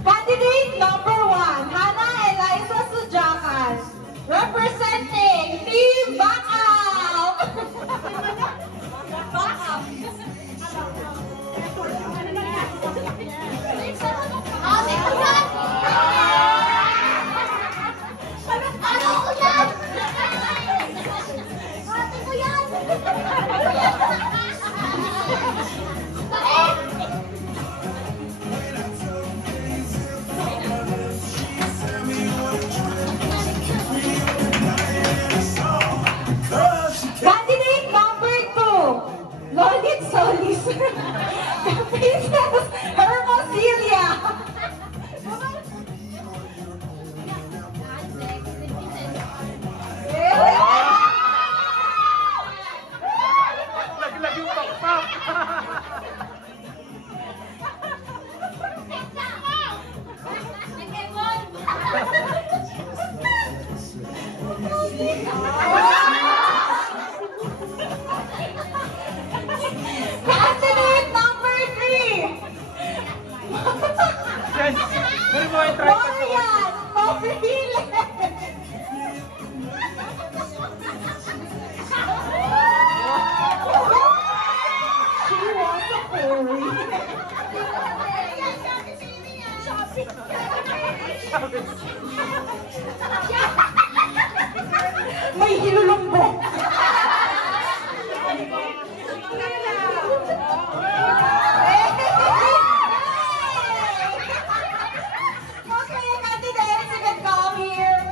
Candidate number 1, Hannah Eliza Sujakan, representing Team Backup! Backup! Candidate number 2, Lolit Solis, Princess Hermosillia. Lagi-lagi yung pakpak. Candidate number 3, Marian Mavrile. She was a fairy. May hilulumbok. Okay, candidates, you can come here.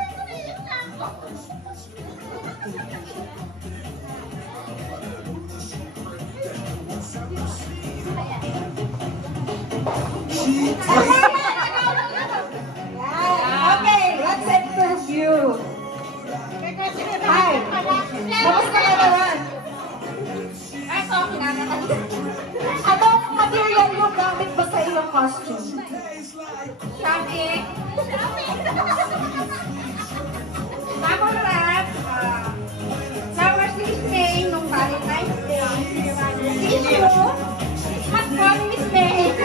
Okay, let's interview. Hi. Kamusta ka naman? Anong material yung gamit ba sa iyong costume? Shopping. Bubble wrap. Flowers display nung Valentine's Day. Tissue. Hot ball display.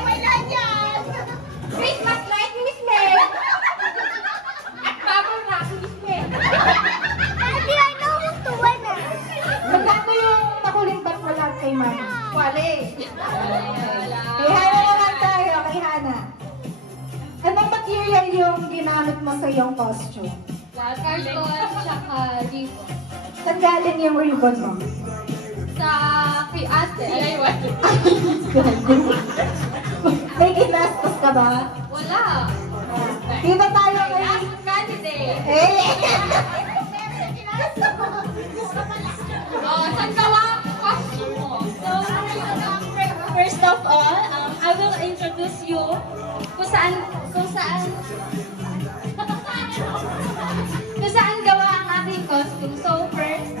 Wala yan. Christmas light display. At bubble wrap display. Daddy, I know who's the winner. Magkano yung nakuling bat mo lahat kay Mama? Wale. Kay Hana naman tayo, kay Hana. Anong material yung ginamit mo sa iyong costume? Carton, tsaka ribbon. Saan galing yung ribbon mo? Sa kay ate. May ginastos ka ba? Wala. Dito tayo kay... Last candidate. Eh! Oh, saan gawa ang costume mo? So, first of all, I will introduce you kung saan gawa ang aking costume. So, first,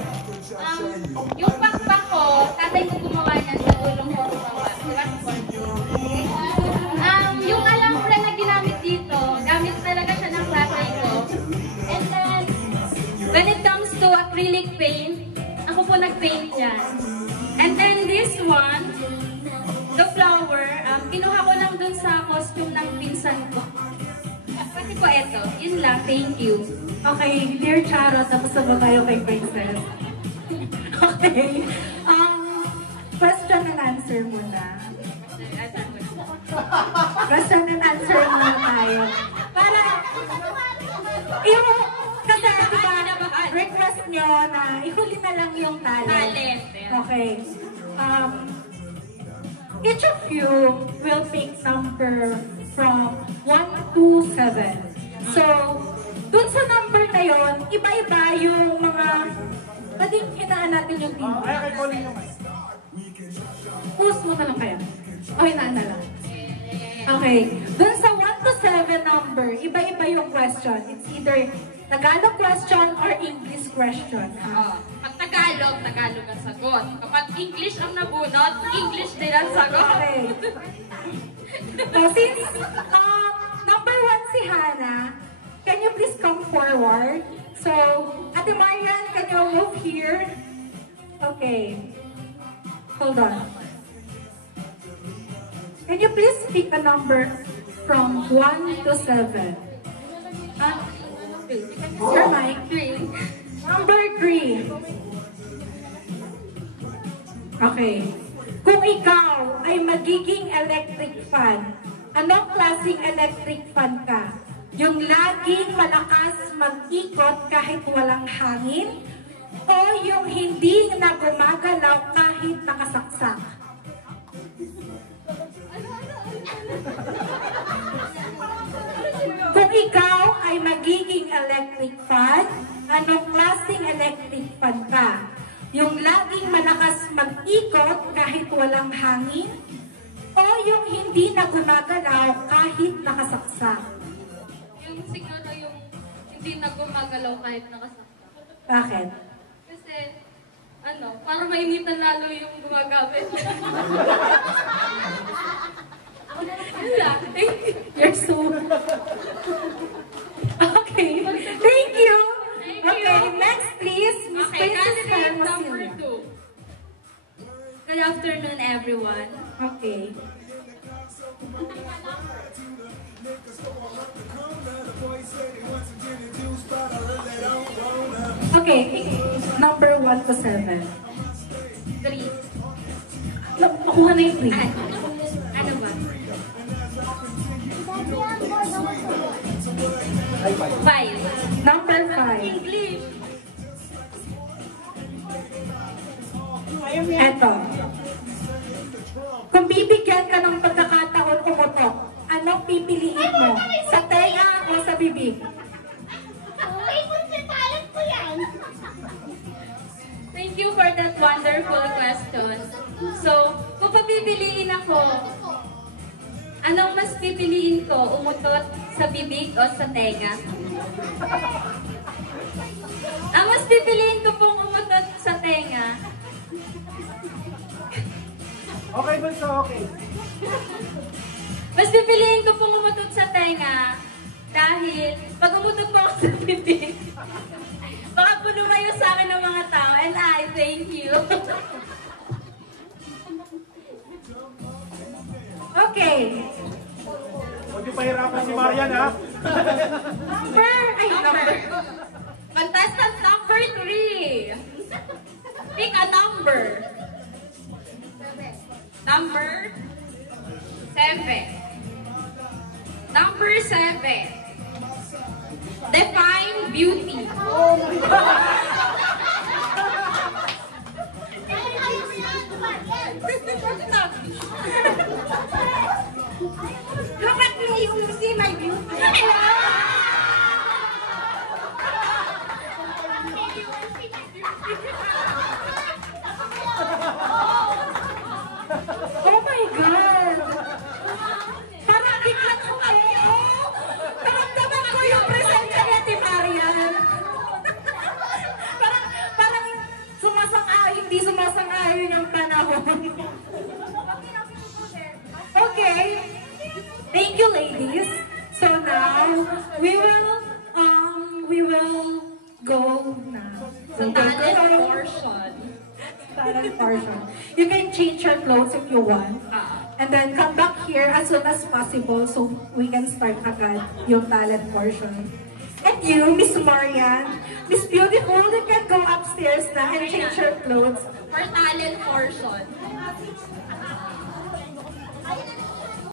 yung pakpak ko, tatay ko gumawa niyan sa tulong ko gumawa. Diba? Yung alambre na ginamit dito, gamit talaga siya ng tatay ko. And then, when it comes to acrylic paint, ako po nag-paint yan. And then this one, the flower, kinuha ko lang dun sa costume ng pinsan ko. Kasi po eto, yun lang, thank you. Okay, dear Charot, tapos na ba tayo kay Princess? Okay. Question and answer muna. Question and answer muna tayo. Para, yung, kasi diba, request nyo na ihuli na lang yung talent. Okay. Each of you will pick number from 1 to 7. So, dun sa number na yon, iba-iba yung mga pwedeng hinaan natin yung team. Post mo na lang kaya. O hinaan na lang. Okay. Dun sa 1 to 7 number, iba-iba yung question. It's either Tagalog question or English question. Pag Tagalog, Tagalog ang sagot. Kapag English ang nabunot, English din ang sagot. Okay. So, since number 1 si Hannah, can you please come forward? So, Ate Marian, can you move here? Okay. Hold on. Can you please pick a number from 1 to 7? Sir Mike? 3. Number 3. Okay. Kung ikaw ay magiging electric fan, anong klaseng electric fan ka? Yung laging malakas mag-ikot kahit walang hangin? O yung hindi na gumagalaw kahit nakasaksak? Kung ikaw ay magiging electric fan, anong klaseng electric fan ka? Yung laging malakas mag-ikot kahit walang hangin? O yung hindi na gumagalaw kahit nakasaksak? Yung siguro yung hindi na gumagalaw kahit nakasakta. Bakit? Kasi, para mainitan lalo yung gumagamit. Yun lang. Thank you. You're so... Okay. Thank you. Okay, next please, Miss Okay, Princess candidate number Hermosillo. 2. Good afternoon, everyone. Okay. Okay, number 1 to 7. 3. Makuha na yung 3. Ano ba? 5. Number 5. English. Eto. Kung bibigyan ka ng pagkakataon umutok, anong pipiliin mo? Sa tenga o sa bibig? Talent ko yan. Thank you for that wonderful question. So, kung pagpipiliin ako, anong mas pipiliin ko? Umutot sa bibig o sa tenga? Ang mas pipiliin ko pong umutot sa tenga. Okay, Bunso, okay. Mas pipiliin ko pong umutot sa tenga dahil pag umutot po ako sa bibig, baka po lumayo sa akin ng mga tao and I thank you. Okay. Huwag niyo pahirapan si Marian, ha? Number. Contestant number 3. Pick a number. Number 7. Number 7. Define beauty. Dapat mo yung see my beauty. Oh my God! Parang biglang naramdaman ko yung presensya ni Ate Marian. parang hindi sumasang-ayon yung panahon. Okay. Thank you, ladies. So now, we will go now. Sa talent portion. Talent portion. You can change your clothes if you want. And then come back here as soon as possible so we can start agad yung talent portion. And you, Miss Marian, Miss Beautiful, you can go upstairs na and change your clothes. For talent portion.